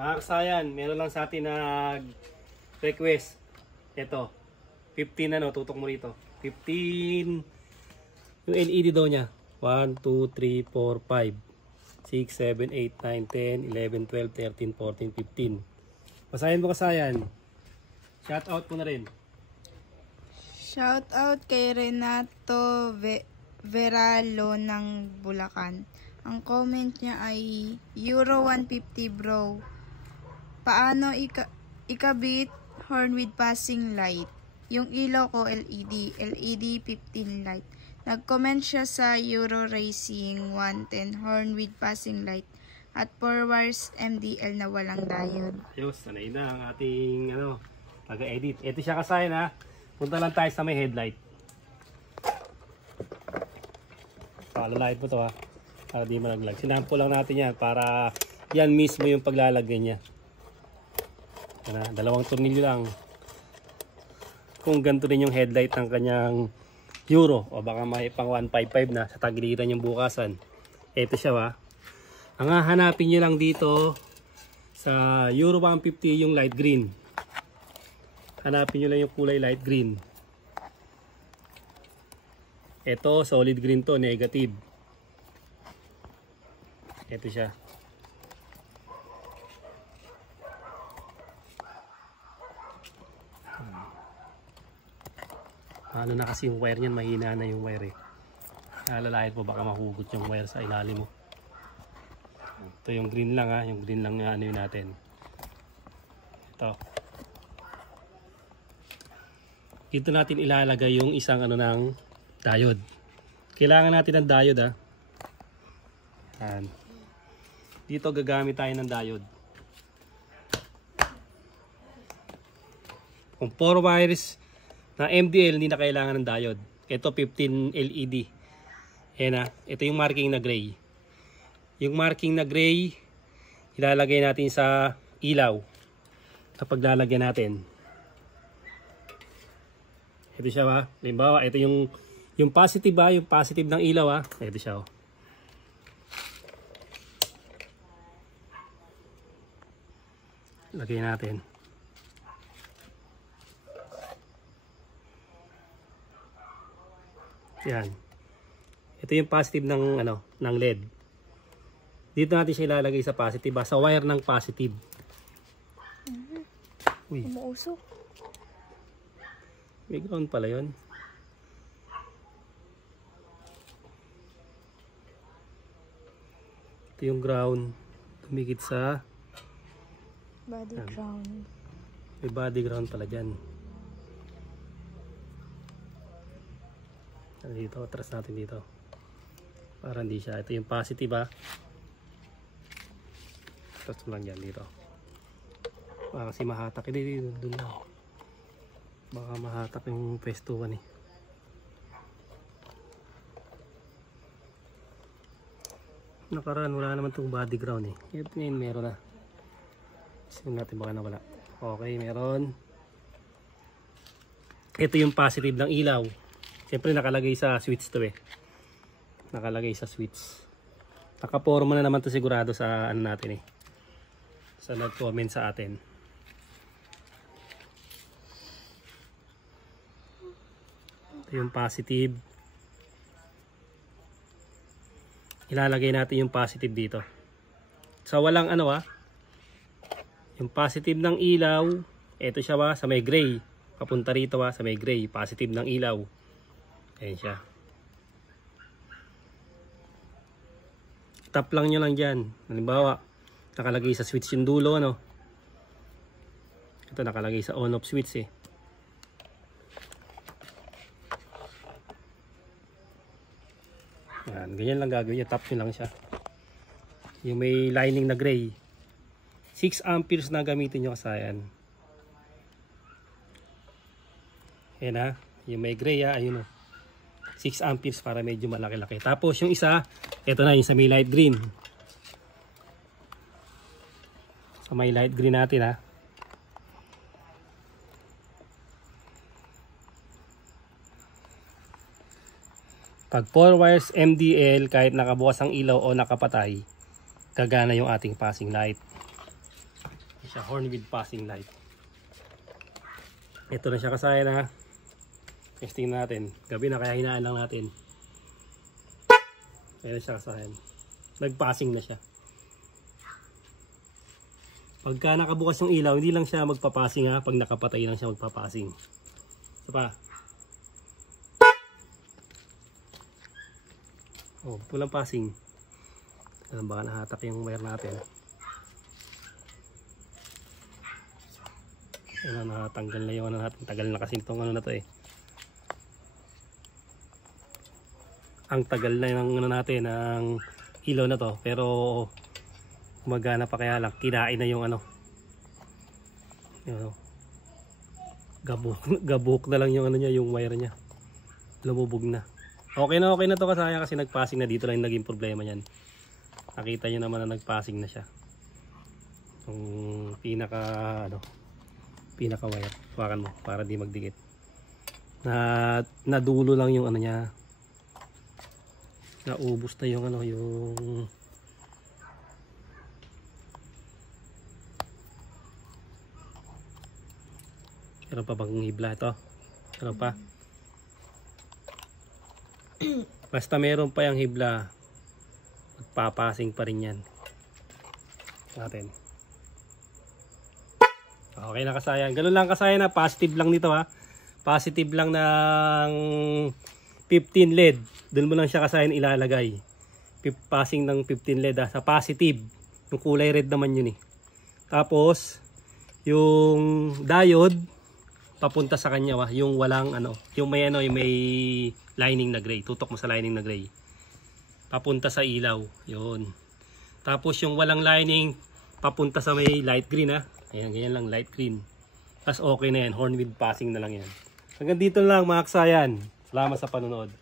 Mga kasayan, meron lang sa atin nag-request. Ito, 15 ano, tutok mo rito. 15, yung LED daw niya. 1, 2, 3, 4, 5, 6, 7, 8, 9, 10, 11, 12, 13, 14, 15. Basahin mo kasayan. Shout out mo na rin. Shout out kay Renato Veralo ng Bulacan. Ang comment niya ay Euro 150 bro. Paano ikabit horn with passing light? Yung ilaw ko LED 15 light. Nag-comment siya sa Euro Racing 110 horn with passing light at 4 wires MDL na walang diode. Ayos, sanay na ang ating taga-edit. Ito siya kasayan ha. Punta lang tayo sa may headlight. Palalait mo to ha. Para di malaglag. Sinampo lang natin yan para yan mismo yung paglalagay niya. Yan, 2 tornilyo lang. Kung ganito rin yung headlight ng kanyang Euro o baka may pang 155 na sa tagiliran yung bukasan. Ito siya ha. Ang hahanapin nyo lang dito sa Euro 150 yung light green. Hanapin nyo lang yung kulay light green. Ito solid green to, negative. Ito siya. Ano na kasi yung wire niyan, mahina na yung wire eh. Nalalahit po baka mahugot yung wire sa ilalim mo. Ito yung green lang ha, yung green lang na ano yun natin. Ito. Dito natin ilalagay yung isang ng diode. Kailangan natin ng diode ha. Yan. Dito gagamit tayo ng diode. Kung 4 wires na MDL, hindi na kailangan ng diode. Ito 15 LED. Ayan na. Ito yung marking na gray. Yung marking na gray, ilalagay natin sa ilaw. Kapag lalagyan natin. Ito siya ha. Halimbawa, ito yung positive ha. Yung positive ng ilaw ha. Ito siya oh. Lagay natin. Yan. Ito yung positive ng ng LED. Dito natin siya ilalagay sa positive, sa wire ng positive. Uy. Umuusok. May ground pala 'yon. Ito yung ground. Tumikit sa Body ground. May body ground pala dyan. Dito, atras natin dito. Para hindi siya. Ito yung positive ha. Atras mo lang dyan dito. Baka kasi mahatak. Hindi, dun lang. Baka mahatak yung pwestuhan eh. Nakaraan, wala naman itong body ground eh. Ito ngayon meron na. Sige natin baka nawala. Okay, meron. Ito yung positive ng ilaw. Siyempre nakalagay sa switch to eh. Nakalagay sa switch. Nakaporma na naman to sigurado sa natin eh. Sa nag-comment sa atin. Ito yung positive. Ilalagay natin yung positive dito. So walang yung positive ng ilaw. Ito siya sa may gray. Papunta rito sa may gray. Positive ng ilaw. Ayan siya. Tap lang nyo lang dyan. Halimbawa, nakalagay sa switch yung dulo, Ito nakalagay sa on-off switch eh. Ayan, ganyan lang gagawin. Tap nyo lang siya. Yung may lining na gray. 6 amperes na gamitin nyo kasayan. Ayan ha. Yung may gray ayun 6 amperes para medyo malaki-laki. Tapos yung isa, ito na yung sa may light green. Sa may light green natin ha. Pag 4 wires MDL, kahit nakabukas ang ilaw o nakapatay, gagana yung ating passing light. siya, horn with passing light. Ito na siya kasaya na. Testing natin. Gabi na kaya hinaan lang natin. Ayan na siya kasayan. Nag-passing na siya. Pagka nakabukas yung ilaw, hindi lang siya magpapassing ha. Pag nakapatay lang siya magpapassing. Isa pa. Oh, pulang passing. Alam baka nahatak yung wire natin. Ayan na, natanggal na yung ano natin. Tagal na kasi itong ano na to eh. Ang tagal na yung ano natin, ang ilaw na to. Pero gumagana pa kaya lang. Kinain na yung ano. Yung, gabuk na lang yung ano niya, yung wire niya. Lumubog na. Okay na to kasaya kasi nagpassing na. Dito lang yung naging problema niyan. Nakita nyo naman na nagpassing na siya. Yung pinaka wire. Hawakan mo para di magdikit. Nadulo lang yung ano niya. Naubos na yung ano, yung meron pa bang hibla ito? Meron pa? Basta meron pa yung hibla, magpapasing pa rin yan natin. Okay na kasayan. Ganun lang kasayan na. Positive lang nito ha. Positive lang ng 15 LED. Doon mo lang siya kasayan ilalagay. Passing ng 15 LED ha. Sa positive. Yung kulay red naman yun eh. Tapos yung diode papunta sa kanya wa. Yung walang ano. Yung may ano. Yung may lining na gray. Tutok mo sa lining na gray. Papunta sa ilaw. Yun. Tapos yung walang lining papunta sa may light green ha. Ayan, ganyan lang, light green. Tapos okay na yan, horn with passing na lang yan. Hanggang dito lang mga kasayan. Salamat sa panonood.